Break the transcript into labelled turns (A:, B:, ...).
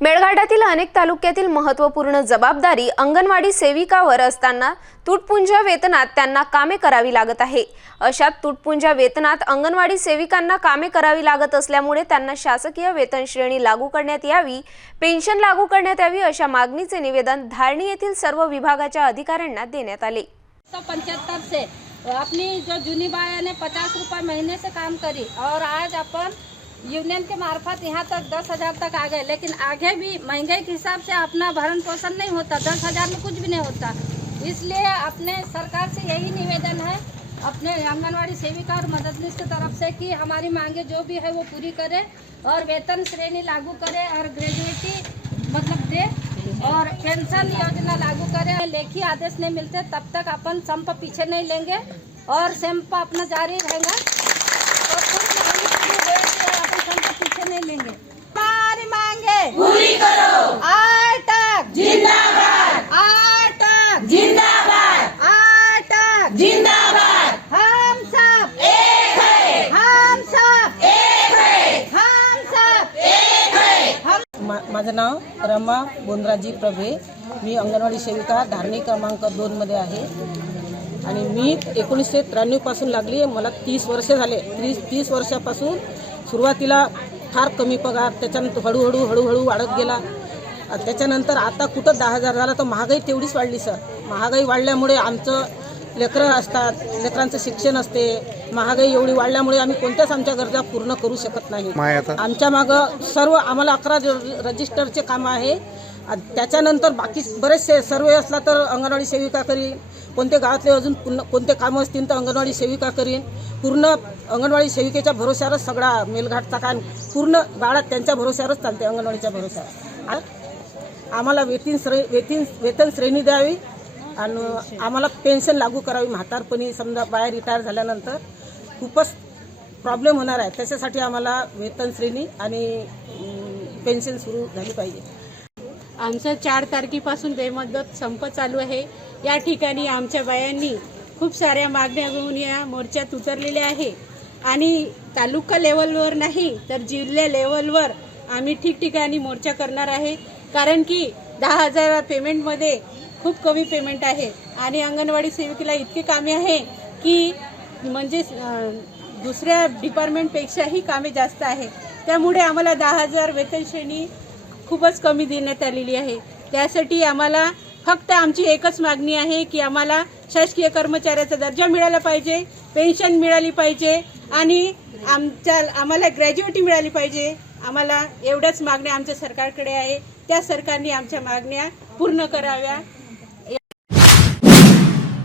A: मेळघाटातील अनेक तालुक्यातील महत्त्वपूर्ण जबाबदारी अंगणवाडी सेविकावर असताना तुटपुंजा वेतनात त्यांना कामे करावी लागत आहे. अशा तुटपुंजा वेतनात अंगणवाडी सेविकांना कामे करावी लागत असल्यामुळे त्यांना शासकीय वेतन श्रेणी लागू करण्यात यावी पेन्शन लागू करण्यात यावी अशा मागणीचे निवेदन धारणी येथील सर्व विभागाच्या अधिकाऱ्यांना देण्यात आले.
B: पंच्याहत्तर से. अपनी जो जुनी बाया ने पचास रुपये महीने से काम करी और आज अपन यूनियन के मार्फत यहाँ तक दस हज़ार तक आ गए, लेकिन आगे भी महँगाई के हिसाब से अपना भरण पोषण नहीं होता, दस हज़ार में कुछ भी नहीं होता। इसलिए अपने सरकार से यही निवेदन है, अपने आंगनवाड़ी सेविका और मददनीश की तरफ़ से कि हमारी मांगे जो भी है वो पूरी करें और वेतन श्रेणी लागू करें और ग्रेजुएटी मतलब दे और पेंशन योजना लागू करें। लेखी आदेश नहीं मिलते, तब तक अपन संप पीछे नहीं लेंगे और संप अपना जारी रहेगा। नहीं लेंगे। हमारी मांगे। पूरी करो। आज तक जिंदाबाद। आज तक जिंदाबाद। आज तक जिंदाबाद। हम सब। एक है। हम सब। एक है। हम सब। एक है। हम
C: मा माझं नाव रमा बोंद्राजी प्रभे. मी अंगणवाडी सेविका धारणी क्रमांक दोनमध्ये आहे. आणि मी एकोणीसशे त्र्याण्णवपासून लागली मला तीस वर्ष झाले. तीस तीस वर्षापासून सुरुवातीला फार कमी पगार त्याच्यानंतर हळूहळू हळूहळू वाढत गेला. त्याच्यानंतर आता कुठं दहा हजार झाला तर महागाई तेवढीच वाढली सर. महागाई वाढल्यामुळे आमचं लेकरं असतात लेकरांचं शिक्षण असते. महागाई एवढी वाढल्यामुळे आम्ही कोणत्याच आमच्या गरजा पूर्ण करू शकत नाही. आमच्या मागं सर्व आम्हाला अकरा रजिस्टरचे कामं आहे. त्याच्यानंतर बाकी बरेचसे सर्वे असला तर अंगणवाडी सेविका करीन. कोणते गावातले अजून पुन्हा कोणते कामं असतील तर अंगणवाडी सेविका करीन. पूर्ण अंगणवाडी सेविकेच्या भरोश्यावरच सगळा मेलघाटचा काम पूर्ण गाळात त्यांच्या भरोश्यावरच चालते अंगणवाडीच्या भरोश्यावर. आम्हाला वेतीन श्रे वेतीन वेतन श्रेणी द्यावी आणि आम्हाला पेन्शन लागू करावी. म्हातारपणी समजा बाहेर रिटायर झाल्यानंतर खूपच प्रॉब्लेम होणार आहे. त्याच्यासाठी आम्हाला वेतन श्रेणी आणि पेन्शन सुरू झाली पाहिजे.
D: आमचं चार तारखेपासून बेमदत संप चालू आहे. या ठिकाणी आमच्या बायांनी खूप साऱ्या मागण्या घेऊन या मोर्चात उतरलेल्या आहे. आणि तालुका लेवलवर नाही तर जिल्हा लेवलवर आम्ही ठिकठिकाणी मोर्चा करणार आहे. कारण की दहा हजार पेमेंटमध्ये खूप कमी पेमेंट आहे. आणि अंगणवाडी सेविकेला इतके कामे आहे की म्हणजे दुसऱ्या डिपार्टमेंटपेक्षाही कामे जास्त आहे. त्यामुळे आम्हाला दहा हजार वेतनश्रेणी खूपच कमी देण्यात आलेली आहे. त्यासाठी आम्हाला फक्त आमची एकच मागणी आहे की आम्हाला शासकीय कर्मचाऱ्याचा दर्जा मिळाला पाहिजे पेन्शन मिळाली पाहिजे आणि आमच्या आम्हाला ग्रॅज्युएटी मिळाली पाहिजे. आम्हाला एवढ्याच मागण्या आमच्या सरकारकडे आहे. त्या सरकारने आमच्या मागण्या पूर्ण कराव्या.